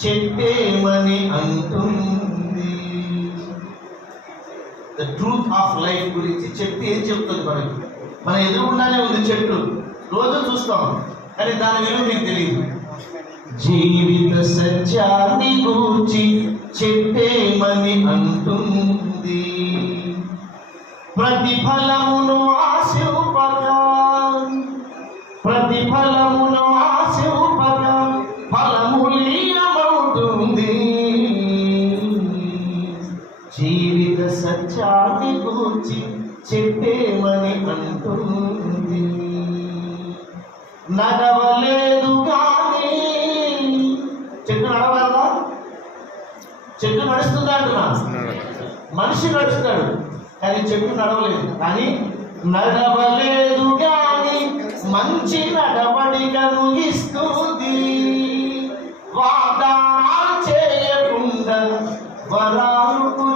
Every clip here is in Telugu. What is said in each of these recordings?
చెప్పేమని అంటుంది. ద ట్రూత్ ఆఫ్ లైఫ్ గురించి చెప్తే ఏం చెప్తుంది మనకి? మన ఎదురుకుండానే ఉంది చెట్టు. రోజు చూస్తాం కానీ దాని విలువ మీకు తెలియదు. జీవిత సత్యాన్ని గూర్చి చెప్పేమని అంటుంది. ప్రతిఫలమును ఆశింపక ప్రతిఫలమును ఆశింపక ఫలములీయమవుతుంది జీవిత సత్యాన్ని గూర్చి చెప్పేమని అంటుంది. నడవలేదు కానీ చెట్టు నడవదా చెట్టు నడుస్తుందా అంటున్నా? మనిషి నడుస్తాడు కానీ చెట్టు నడవలేదు. కానీ నడవలేదు కానీ మంచి నడవడికను ఇస్తుంది. వాదా చేయకుండా వరా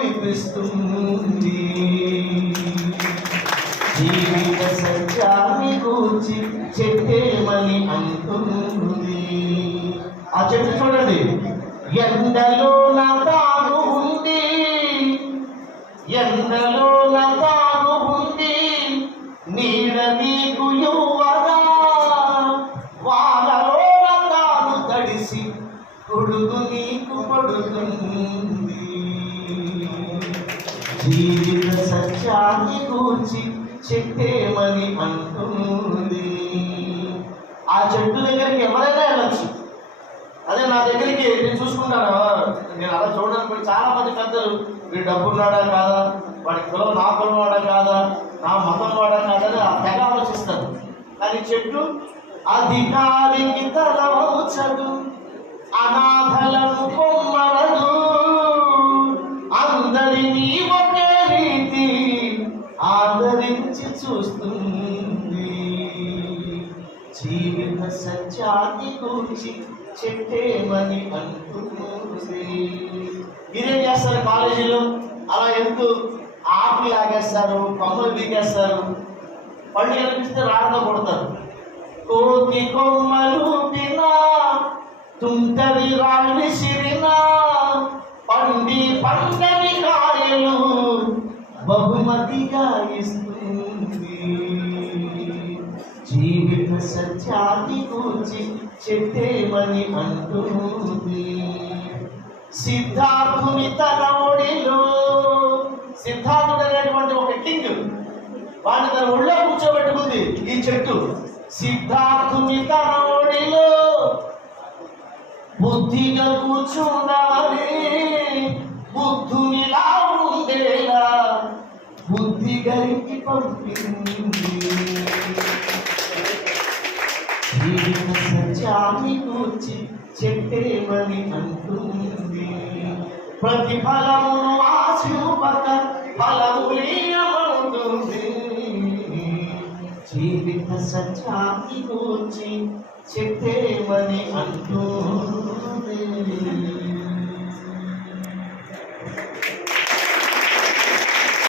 వినిపిస్తుంది జీవిత సత్యాన్ని కూర్చి చెప్పేమని అంటుంది ఆ చెట్టు చూడండి. ఎండలో నా తాను ఉంది. ఎండలో నా తాను ఉంది. నీడ నీకు యువగా వానలో నా తాను తడిసి కొడుకు నీకు పడుతుంది జీవిత సత్యాన్ని గూర్చి చెప్పేమని అంటుంది. ఆ చెట్టు దగ్గరికి ఎవరైనా వెళ్ళచ్చు. అదే నా దగ్గరికి నేను చూసుకుంటాను నేను అలా చూడడానికి కూడా చాలా మంది పెద్దలు వీడు డబ్బున్నాడా కాదా? వాడి కులం నా కులం వాడా కాదా? నా మతం వాడా కాదా? అని ఆ తెగ ఆలోచిస్తారు. కానీ చెట్టు అధికారికి తల అనాథలను కొమ్మరదు చూస్తుంది. జీవిత సత్యాన్ని గురించి చెప్పేమని అంటుంది. మీరేం చేస్తారు కాలేజీలో అలా ఎందుకు ఆకులు లాగేస్తారు కొమ్మలు బీగేస్తారు పళ్ళు కనిపిస్తే రాళ్ళతో కొడతారు. కోతి కొమ్మలు పినా తుంటవి రాళ్ళు సిరినా పండి పండవి కాయలు బహుమతిగా ఇస్తుంది. జీవిత సత్యాన్ని కూర్చి చెప్పేమని అంటుంది. సిద్ధార్థుని తన ఒడిలో సిద్ధార్థుడు అనేటువంటి ఒక కింగ్. వాడిని తన ఒళ్ళో కూర్చోబెట్టుకుంది ఈ చెట్టు. సిద్ధార్థుని తన బుద్ధిగా కూర్చుండాలి. కూర్చి అంటుంది. ప్రతిఫలమును ఆశింపక ఫలములీయమవుతుంది జీవిత సత్యాన్ని గురించి చెప్పేమని అంటుంది.